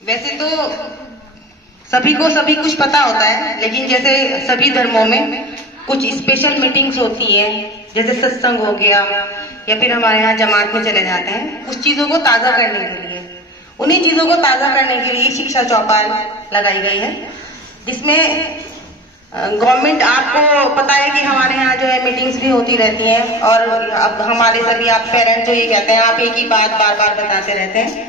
वैसे तो सभी को सभी कुछ पता होता है, लेकिन जैसे सभी धर्मों में कुछ स्पेशल मीटिंग्स होती है, जैसे सत्संग हो गया या फिर हमारे यहाँ जमात में चले जाते हैं कुछ चीजों को ताजा करने के लिए। उन्हीं चीजों को ताजा करने के लिए शिक्षा चौपाल लगाई गई है, जिसमें गवर्नमेंट, आपको पता है कि हमारे यहाँ जो है मीटिंग्स भी होती रहती हैं, और अब हमारे सभी आप पेरेंट्स जो ये कहते हैं आप एक ही बात बार बार बताते रहते हैं।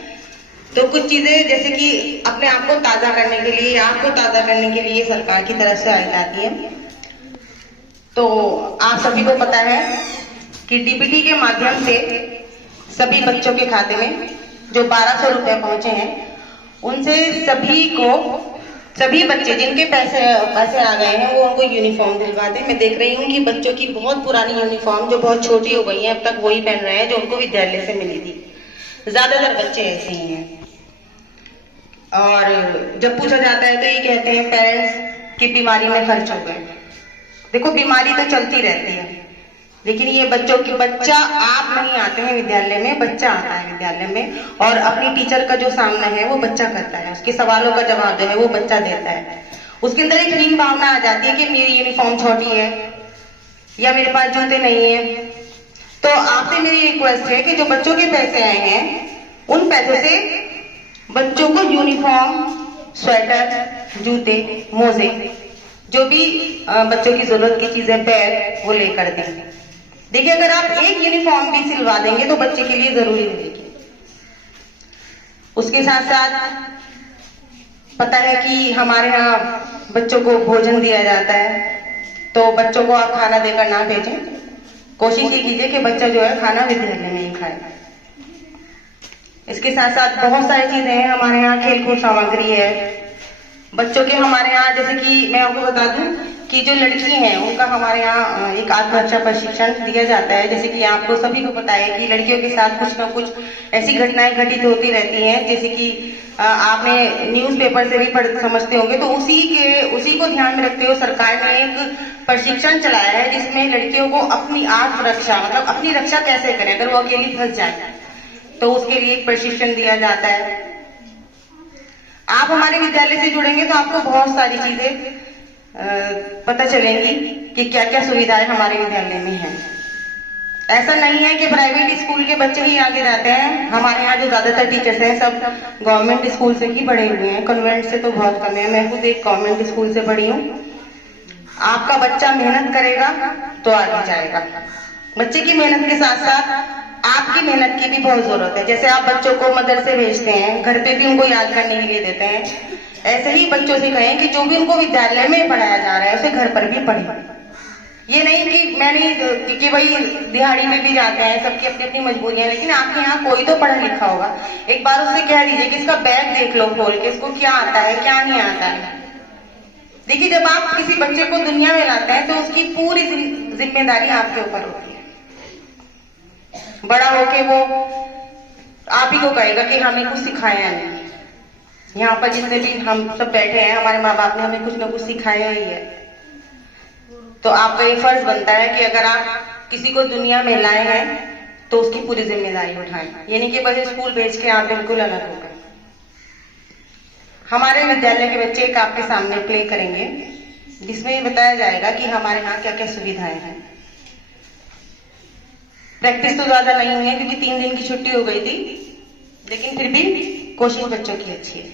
तो कुछ चीजें जैसे कि अपने आप को ताजा करने के लिए, आपको ताजा करने के लिए सरकार की तरफ से आई जाती है। तो आप सभी को पता है कि डीबीटी के माध्यम से सभी बच्चों के खाते में जो 1200 रुपए पहुंचे हैं, उनसे सभी बच्चे जिनके पैसे आ गए हैं वो उनको यूनिफॉर्म दिलवा दें। मैं देख रही हूँ कि बच्चों की बहुत पुरानी यूनिफॉर्म जो बहुत छोटी हो गई है, अब तक वही पहन रहे हैं जो उनको विद्यालय से मिली थी। ज्यादातर बच्चे ऐसे ही हैं। और जब पूछा जाता है तो ये कहते हैं पेरेंट्स कि बीमारी में खर्च हो गए। देखो, बीमारी तो चलती रहती है, लेकिन ये बच्चा आप नहीं आते हैं विद्यालय में, बच्चा आता है विद्यालय में और अपनी टीचर का जो सामना है वो बच्चा करता है, उसके सवालों का जवाब जो है वो बच्चा देता है। उसके अंदर एक हीन भावना आ जाती है कि मेरी यूनिफॉर्म छोटी है या मेरे पास जूते नहीं है। तो आपसे मेरी रिक्वेस्ट है कि जो बच्चों के पैसे आए हैं उन पैसों से बच्चों को यूनिफॉर्म, स्वेटर, जूते, मोजे, जो भी बच्चों की जरूरत की चीजें, बैग, वो लेकर दें। देखिए, अगर आप एक यूनिफॉर्म भी सिलवा देंगे तो बच्चे के लिए जरूरी रहेगी। उसके साथ साथ पता है कि हमारे यहाँ बच्चों को भोजन दिया जाता है, तो बच्चों को आप खाना देकर ना भेजें। कोशिश ये कीजिए कि बच्चा जो है खाना विद्यालय में ही खाए। इसके साथ साथ बहुत सारी चीजें हैं हमारे यहाँ, खेलकूद सामग्री है बच्चों के। हमारे यहाँ जैसे कि मैं आपको बता दूं कि जो लड़की हैं उनका हमारे यहाँ एक आत्मरक्षा प्रशिक्षण दिया जाता है। जैसे कि आपको सभी को पता है कि लड़कियों के साथ कुछ ना कुछ ऐसी घटनाएं घटित होती रहती हैं, जैसे कि आपने न्यूज़पेपर से भी समझते होंगे। तो उसी को ध्यान में रखते हुए सरकार ने एक प्रशिक्षण चलाया है, जिसमें लड़कियों को अपनी आत्मरक्षा, मतलब अपनी रक्षा कैसे करें अगर वो अकेली फंस जाए, तो उसके लिए एक प्रशिक्षण दिया जाता है। आप हमारे विद्यालय से जुड़ेंगे तो आपको बहुत सारी चीजें पता चलेंगी कि क्या क्या सुविधाएं हमारे विद्यालय में हैं। ऐसा नहीं है कि प्राइवेट स्कूल के बच्चे ही आगे जाते हैं। हमारे यहाँ जो ज्यादातर टीचर्स हैं सब गवर्नमेंट स्कूल से ही पढ़े हुए हैं, कन्वेंट से तो बहुत कम है। मैं खुद एक गवर्नमेंट स्कूल से पढ़ी हूँ। आपका बच्चा मेहनत करेगा तो आगे जाएगा। बच्चे की मेहनत के साथ साथ आपकी मेहनत की भी बहुत जरूरत है। जैसे आप बच्चों को मदरसे भेजते हैं, घर पे भी उनको याद करने के लिए देते हैं, ऐसे ही बच्चों से कहें कि जो भी उनको विद्यालय में पढ़ाया जा रहा है उसे घर पर भी पढ़े। ये नहीं कि मैं नहीं कि भाई दिहाड़ी में भी जाते हैं, सबकी अपनी अपनी मजबूरियां, लेकिन आपके यहाँ कोई तो पढ़ा लिखा होगा। एक बार उससे कह दीजिए कि इसका बैग देख लो खोल के, इसको क्या आता है क्या नहीं आता है। देखिए, जब आप किसी बच्चे को दुनिया में लाते हैं तो उसकी पूरी जिम्मेदारी आपके ऊपर होती है। बड़ा होके वो आप ही को कहेगा कि हमें कुछ सिखाया नहीं। यहाँ पर जितने भी हम सब बैठे हैं, हमारे माँ बाप ने हमें कुछ ना कुछ सिखाया ही है। तो आपका ये फर्ज बनता है कि अगर आप किसी को दुनिया में लाए हैं तो उसकी पूरी जिम्मेदारी उठाएं। ये नहीं कि बस स्कूल भेज के आप बिल्कुल अलग हो गए। हमारे विद्यालय के बच्चे एक आपके सामने प्ले करेंगे, जिसमें ये बताया जाएगा कि हमारे यहाँ क्या क्या सुविधाएं हैं। प्रैक्टिस तो ज्यादा नहीं हुई है क्योंकि 3 दिन की छुट्टी हो गई थी, लेकिन फिर भी कोशिश बच्चों की अच्छी है।